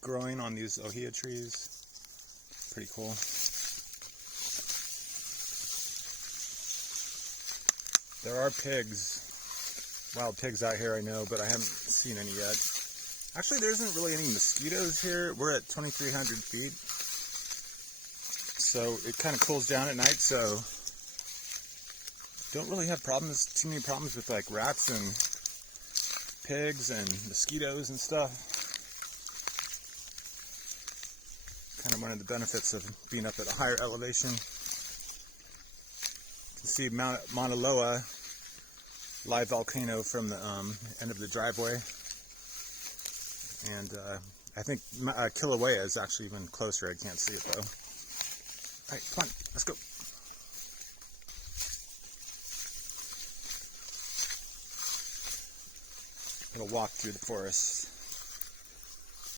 growing on these ohia trees. Pretty cool. There are pigs, wild pigs out here, I know, but I haven't seen any yet. Actually, there isn't really any mosquitoes here. We're at 2,300 feet, so it kind of cools down at night, so don't really have too many problems with like rats and pigs and mosquitoes and stuff. Kind of one of the benefits of being up at a higher elevation. You can see Mauna Loa live volcano from the end of the driveway. And I think Kilauea is actually even closer. I can't see it though. All right, come on, let's go. Gonna walk through the forest.